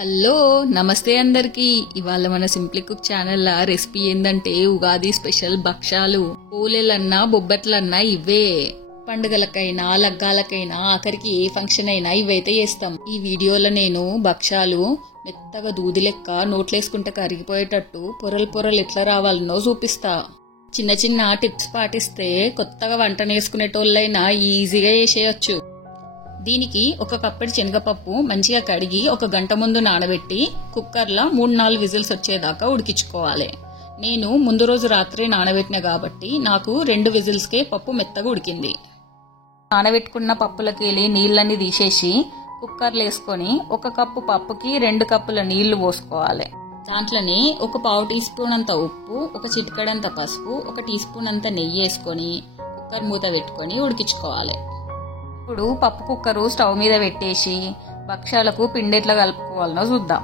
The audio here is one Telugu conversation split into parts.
హలో నమస్తే అందరికి. ఇవాళ మన సింప్లీ కుక్ ఛానల్ రెసిపీ ఏందంటే ఉగాది స్పెషల్ భక్షాలు. పూలెలన్నా బొబ్బట్లన్నా ఇవే. పండుగలకైనా లగ్గాలకైనా ఆఖరికి ఏ ఫంక్షన్ అయినా ఇవైతే చేస్తాం. ఈ వీడియోలో నేను భక్షాలు మెత్తగా దూది లెక్క నోట్లేసుకుంటే కరిగిపోయేటట్టు పొరలు పొరలు ఎట్లా రావాలనో చూపిస్తా. చిన్న చిన్న టిప్స్ పాటిస్తే కొత్తగా వంట నేర్చుకునేటోళ్ళైనా ఈజీగా చేసేయచ్చు. దీనికి ఒక కప్పెడు శనగపప్పు మంచిగా కడిగి 1 గంట ముందు నానబెట్టి కుక్కర్లో 3-4 విజిల్స్ వచ్చేదాకా ఉడికించుకోవాలి. నేను ముందు రోజు రాత్రి నానబెట్టిన కాబట్టి నాకు 2 విజిల్స్కే పప్పు మెత్తగా ఉడికింది. నానబెట్టుకున్న పప్పులకెళ్ళి నీళ్ళన్నీ తీసేసి కుక్కర్లో వేసుకొని 1 కప్పు పప్పుకి 2 కప్పుల నీళ్లు పోసుకోవాలి. దాంట్లోనే 1 పావు టీ స్పూన్ అంత ఉప్పు, 1 చిటికెడంత పసుపు, 1 టీ స్పూన్ అంత నెయ్యి వేసుకొని కుక్కర్ మూత పెట్టుకొని ఉడికించుకోవాలి. ఇప్పుడు పప్పు కుక్కరు స్టవ్ మీద పెట్టేసి భక్షాలకు పిండి ఎట్లా కలుపుకోవాలనో చూద్దాం.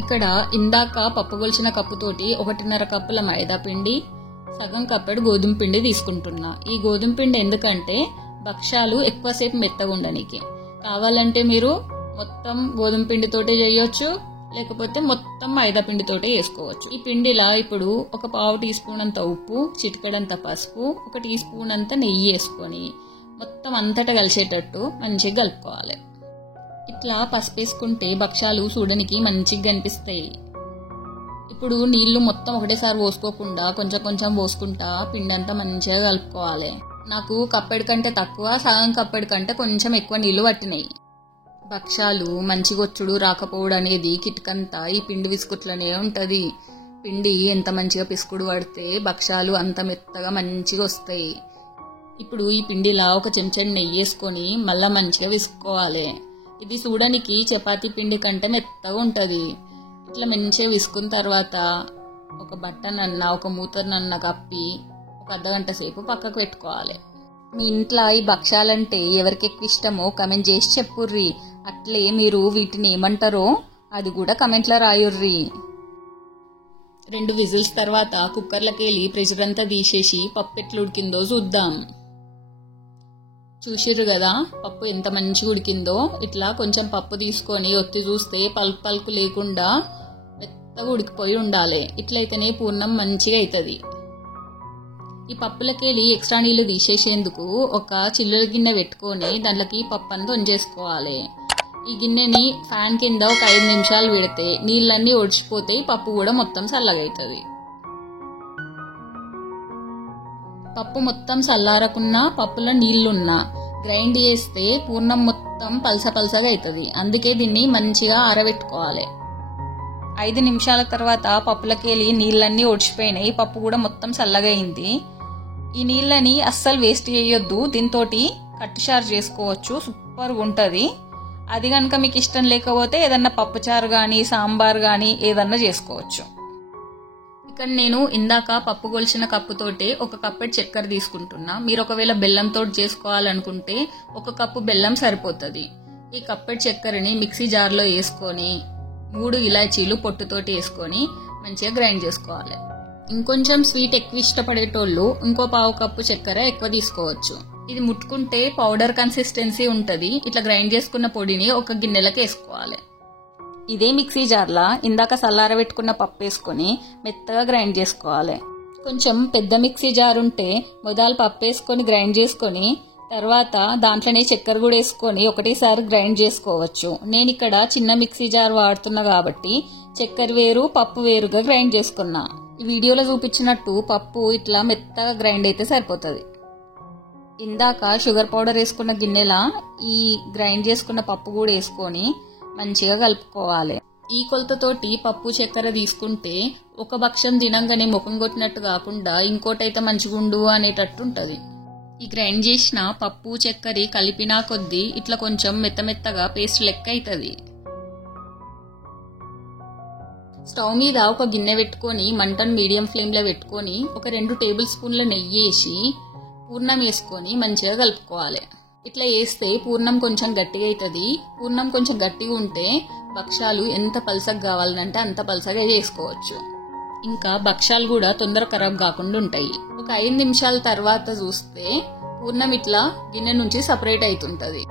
ఇక్కడ ఇందాక పప్పు కొలిచిన కప్పుతోటి 1.5 కప్పుల మైదా పిండి, సగం కప్పెడు గోధుమ పిండి తీసుకుంటున్నా. ఈ గోధుమ పిండి ఎందుకంటే భక్షాలు ఎక్కువసేపు మెత్తగా ఉండడానికి. కావాలంటే మీరు మొత్తం గోధుమ పిండితోటే చేయొచ్చు, లేకపోతే మొత్తం మైదా పిండితోటే చేసుకోవచ్చు. ఈ పిండిలా ఇప్పుడు 1 పావు టీ స్పూన్ అంత ఉప్పు, చిటికెడంత పసుపు, 1 టీ స్పూన్ అంత నెయ్యి వేసుకొని మొత్తం అంతటా కలిసేటట్టు మంచిగా కలుపుకోవాలి. ఇట్లా పసుపు వేసుకుంటే భక్షాలు చూడడానికి మంచిగా కనిపిస్తాయి. ఇప్పుడు నీళ్లు మొత్తం ఒకటేసారి పోసుకోకుండా కొంచెం కొంచెం పోసుకుంటా పిండి అంతా మంచిగా కలుపుకోవాలి. నాకు కప్పెడు కంటే తక్కువ, సగం కప్పెడు కంటే కొంచెం ఎక్కువ నీళ్లు పట్టినాయి. భక్షాలు మంచిగా వచ్చుడు రాకపోవడం అనేది కిటికంతా ఈ పిండి విసుకుట్లనే ఉంటది. పిండి ఎంత మంచిగా పిసుకుడు పడితే భక్షాలు అంత మెత్తగా మంచిగా వస్తాయి. ఇప్పుడు ఈ పిండిలా 1 చెంచా నెయ్యి వేసుకొని మళ్ళా మంచిగా విసుక్కోవాలి. ఇది చూడడానికి చపాతీ పిండి కంటే మెత్తగా ఉంటది. ఇట్లా మంచిగా విసుకున్న తర్వాత ఒక బట్టనన్నా ఒక మూతనన్నా కప్పి 1 అర్ధగంట సేపు పక్కకు పెట్టుకోవాలి. మీ ఇంట్లో ఈ భక్షాలంటే ఎవరికి ఎక్కువ ఇష్టమో కమెంట్ చేసి చెప్పుర్రి. అట్లే మీరు వీటిని ఏమంటారో అది కూడా కమెంట్లో రాయుర్రి. 2 విజిల్స్ తర్వాత కుక్కర్లోకి వెళ్ళి ప్రెషర్ అంతా తీసేసి పప్పు ఎట్లా ఉడికిందో చూద్దాం. చూసిర్రు కదా పప్పు ఎంత మంచిగా ఉడికిందో. ఇట్లా కొంచెం పప్పు తీసుకొని ఒత్తి చూస్తే పలుకు లేకుండా మెత్తగా ఉడికిపోయి ఉండాలి. ఇట్లయితేనే పూర్ణం మంచిగా అవుతుంది. ఈ పప్పులకెళ్ళి ఎక్స్ట్రా నీళ్లు తీసేసేందుకు ఒక చిల్లుల గిన్నె పెట్టుకొని దాంట్లోకి పప్పు అంతా వంచేసుకోవాలి. ఈ గిన్నెని ఫ్యాన్ కింద 5 నిమిషాలు పెడితే నీళ్ళన్నీ ఒడిచిపోతాయి, పప్పు కూడా మొత్తం చల్లగా అవుతుంది. పప్పు మొత్తం చల్లారకున్నా పప్పులో నీళ్లున్నా గ్రైండ్ చేస్తే పూర్ణం మొత్తం పలసగా అవుతుంది. అందుకే దీన్ని మంచిగా ఆరబెట్టుకోవాలి. 5 నిమిషాల తర్వాత పప్పులకెళ్ళి నీళ్ళన్నీ ఒడిచిపోయినాయి, పప్పు కూడా మొత్తం చల్లగా అయింది. ఈ నీళ్ళని అస్సలు వేస్ట్ చేయొద్దు. దీంతో కట్టుచారు చేసుకోవచ్చు, సూపర్గా ఉంటుంది. అది కనుక మీకు ఇష్టం లేకపోతే ఏదన్నా పప్పుచారు కానీ సాంబార్ కానీ ఏదన్నా చేసుకోవచ్చు. ఇక్కడ నేను ఇందాక పప్పు కొలిచిన కప్పుతోటి 1 కప్పెడు చక్కెర తీసుకుంటున్నా. మీరు ఒకవేళ బెల్లంతో చేసుకోవాలనుకుంటే 1 కప్పు బెల్లం సరిపోతుంది. ఈ కప్పెడు చక్కెరని మిక్సీ జార్లో వేసుకొని 3 ఇలాచీలు పొట్టుతోటి వేసుకొని మంచిగా గ్రైండ్ చేసుకోవాలి. ఇంకొంచెం స్వీట్ ఎక్కువ ఇష్టపడేటోళ్ళు ఇంకో పావు కప్పు చక్కెర ఎక్కువ తీసుకోవచ్చు. ఇది ముట్టుకుంటే పౌడర్ కన్సిస్టెన్సీ ఉంటుంది. ఇట్లా గ్రైండ్ చేసుకున్న పొడిని ఒక గిన్నెలకు వేసుకోవాలి. ఇదే మిక్సీ జార్లా ఇందాక చల్లారబెట్టుకున్న పప్పు వేసుకొని మెత్తగా గ్రైండ్ చేసుకోవాలి. కొంచెం పెద్ద మిక్సీ జార్ ఉంటే మొదలు పప్పు వేసుకొని గ్రైండ్ చేసుకొని తర్వాత దాంట్లోనే చక్కెర కూడా వేసుకొని ఒకటేసారి గ్రైండ్ చేసుకోవచ్చు. నేను ఇక్కడ చిన్న మిక్సీ జార్ వాడుతున్నా కాబట్టి చక్కెర వేరు పప్పు వేరుగా గ్రైండ్ చేసుకున్నా. ఈ వీడియోలో చూపించినట్టు పప్పు ఇట్లా మెత్తగా గ్రైండ్ అయితే సరిపోతుంది. ఇందాక షుగర్ పౌడర్ వేసుకున్న గిన్నెలా ఈ గ్రైండ్ చేసుకున్న పప్పు కూడా వేసుకొని మంచిగా కలుపుకోవాలి. ఈ కొలతతోటి పప్పు చక్కెర తీసుకుంటే ఒక భక్షం తినంగానే ముఖం కొట్టినట్టు కాకుండా ఇంకోటైతే మంచిగుండు అనేటట్టు ఉంటుంది. ఈ గ్రైండ్ చేసిన పప్పు చక్కెర కలిపినా కొద్దీ ఇట్లా కొంచెం మెత్తగా పేస్ట్ లెక్క అవుతుంది. స్టవ్ మీద ఒక గిన్నె పెట్టుకొని మంటను మీడియం ఫ్లేమ్లో పెట్టుకొని ఒక 2 టేబుల్ స్పూన్ల నెయ్యి వేసి పూర్ణం వేసుకొని మంచిగా కలుపుకోవాలి. ఇట్లా వేస్తే పూర్ణం కొంచెం గట్టిగా అవుతుంది. పూర్ణం కొంచెం గట్టిగా ఉంటే భక్షాలు ఎంత పలసగా కావాలంటే అంత పలసగా చేసుకోవచ్చు. ఇంకా భక్షాలు కూడా తొందర ఖరాబ్ కాకుండా ఉంటాయి. ఒక 5 నిమిషాల తర్వాత చూస్తే పూర్ణం ఇట్లా గిన్నె నుంచి సపరేట్ అవుతుంటది.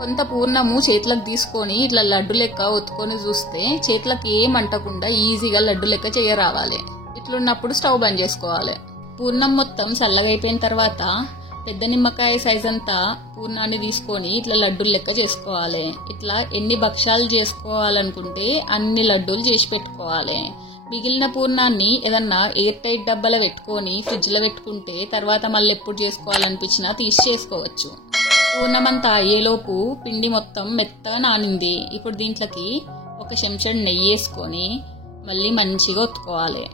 కొంత పూర్ణము చేతులకు తీసుకొని ఇట్లా లడ్డు లెక్క ఒత్తుకొని చూస్తే చేతులకు ఏం అంటకుండా ఈజీగా లడ్డు లెక్క చేయరావాలి. ఇట్లున్నప్పుడు స్టవ్ బంద్ చేసుకోవాలి. పూర్ణం మొత్తం చల్లగా అయిపోయిన తర్వాత పెద్ద నిమ్మకాయ సైజ్ అంతా పూర్ణాన్ని తీసుకొని ఇట్లా లడ్డూలు లెక్క చేసుకోవాలి. ఇట్లా ఎన్ని భక్షాలు చేసుకోవాలనుకుంటే అన్ని లడ్డూలు చేసి పెట్టుకోవాలి. మిగిలిన పూర్ణాన్ని ఏదన్నా ఎయిర్ టైట్ డబ్బాలో పెట్టుకొని ఫ్రిడ్జ్లో పెట్టుకుంటే తర్వాత మళ్ళీ ఎప్పుడు చేసుకోవాలనిపించినా తీసి చేసుకోవచ్చు. పూర్ణమంతా అయ్యేలోపు పిండి మొత్తం మెత్తగా నానింది. ఇప్పుడు దీంట్లోకి ఒక చెంచాడు నెయ్యి వేసుకొని మళ్ళీ మంచిగా ఒత్తుకోవాలి.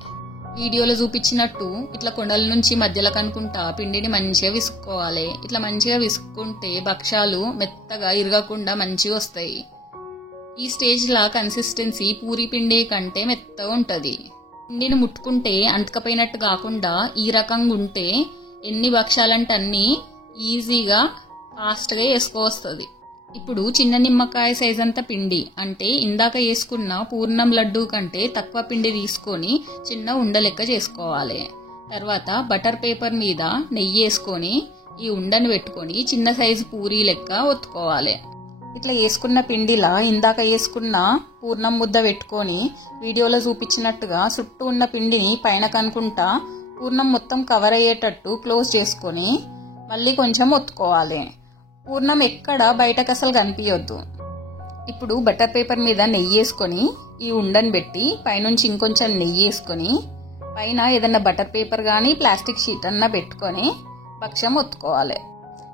వీడియోలో చూపించినట్టు ఇట్లా కొండల నుంచి మధ్యలో కనుకుంటా పిండిని మంచిగా విసుక్కోవాలి. ఇట్లా మంచిగా విసుక్కుంటే భక్షాలు మెత్తగా ఇరగకుండా మంచిగా వస్తాయి. ఈ స్టేజ్లో కన్సిస్టెన్సీ పూరి పిండి కంటే మెత్తగా ఉంటుంది. పిండిని ముట్టుకుంటే అంటుకపోయినట్టు కాకుండా ఈ రకంగా ఉంటే ఎన్ని భక్షాలంటే అన్ని ఈజీగా ఫాస్ట్గా వేసుకోవస్తుంది. ఇప్పుడు చిన్న నిమ్మకాయ సైజ్ అంతా పిండి అంటే ఇందాక వేసుకున్న పూర్ణం లడ్డు కంటే తక్కువ పిండి తీసుకొని చిన్న ఉండలెక్క చేసుకోవాలి. తర్వాత బటర్ పేపర్ మీద నెయ్యి వేసుకొని ఈ ఉండని పెట్టుకొని చిన్న సైజు పూరీ లెక్క ఒత్తుకోవాలి. ఇట్లా వేసుకున్న పిండిలా ఇందాక వేసుకున్న పూర్ణం ముద్ద పెట్టుకొని వీడియోలో చూపించినట్టుగా చుట్టూ ఉన్న పిండిని పైన కనుకుంటా పూర్ణం మొత్తం కవర్ అయ్యేటట్టు క్లోజ్ చేసుకొని మళ్ళీ కొంచెం ఒత్తుకోవాలి. పూర్ణం ఎక్కడ బయటకు అసలు కనిపించొద్దు. ఇప్పుడు బటర్ పేపర్ మీద నెయ్యి వేసుకొని ఈ ఉండని పెట్టి పైనుంచి ఇంకొంచెం నెయ్యి వేసుకొని పైన ఏదన్నా బటర్ పేపర్ కానీ ప్లాస్టిక్ షీట్ అన్నా పెట్టుకొని భక్షం ఒత్తుకోవాలి.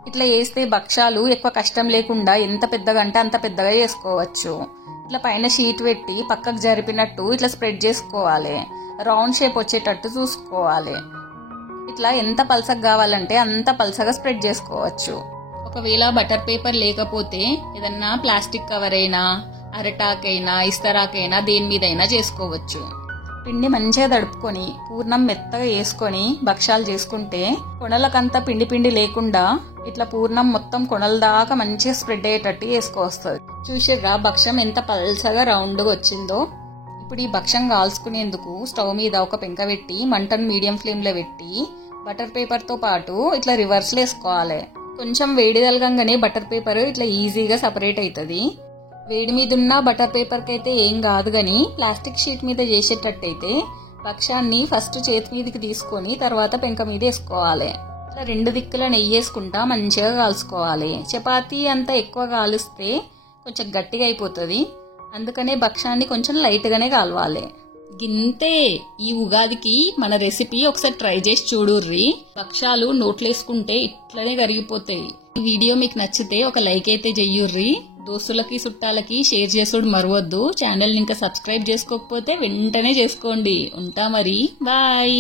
ఇట్లా వేస్తే భక్షాలు ఎక్కువ కష్టం లేకుండా ఎంత పెద్దగా అంటే అంత పెద్దగా చేసుకోవచ్చు. ఇట్లా పైన షీట్ పెట్టి పక్కకు జరిపినట్టు ఇట్లా స్ప్రెడ్ చేసుకోవాలి. రౌండ్ షేప్ వచ్చేటట్టు చూసుకోవాలి. ఇట్లా ఎంత పల్సగా కావాలంటే అంత పల్సగా స్ప్రెడ్ చేసుకోవచ్చు. ఒకవేళ బటర్ పేపర్ లేకపోతే ఏదన్నా ప్లాస్టిక్ కవర్ అయినా అరటాకైనా ఇస్తరాకైనా దేని మీదైనా చేసుకోవచ్చు. పిండి మంచిగా తడుపుకొని పూర్ణం మెత్తగా వేసుకొని భక్షాలు చేసుకుంటే కొనలకంతా పిండి పిండి లేకుండా ఇట్లా పూర్ణం మొత్తం కొనల దాకా మంచిగా స్ప్రెడ్ అయ్యేటట్టు వేసుకోవస్తుంది. చూసారా భక్షం ఎంత పల్సగా రౌండ్గా వచ్చిందో. ఇప్పుడు ఈ భక్షం కాల్చుకునేందుకు స్టవ్ మీద ఒక పెంక పెట్టి మంటను మీడియం ఫ్లేమ్లో పెట్టి బటర్ పేపర్తో పాటు ఇట్లా రివర్స్లో వేసుకోవాలి. కొంచెం వేడి తలగంగానే బటర్ పేపర్ ఇట్లా ఈజీగా సపరేట్ అవుతుంది. వేడి మీద ఉన్న బటర్ పేపర్కి అయితే ఏం కాదు, కానీ ప్లాస్టిక్ షీట్ మీద చేసేటట్టయితే భక్షాన్ని ఫస్ట్ చేతి మీదకి తీసుకొని తర్వాత పెంక మీద వేసుకోవాలి. ఇట్లా రెండు దిక్కుల నెయ్యి వేసుకుంటా మంచిగా కాల్చుకోవాలి. చపాతీ అంతా ఎక్కువ కాలుస్తే కొంచెం గట్టిగా అయిపోతుంది. అందుకనే భక్షాన్ని కొంచెం లైట్గానే కాలవాలి. గింతే ఈ ఉగాదికి మన రెసిపీ ఒకసారి ట్రై చేసి చూడుర్రి. భక్షాలు నోట్లేసుకుంటే ఇట్లనే కరిగిపోతాయి. ఈ వీడియో మీకు నచ్చితే ఒక లైక్ అయితే చెయ్యుర్రి. దోస్తులకి చుట్టాలకి షేర్ చేసుడు మరవద్దు. ఛానల్ ఇంకా సబ్స్క్రైబ్ చేసుకోకపోతే వెంటనే చేసుకోండి. ఉంటా మరి, బాయ్.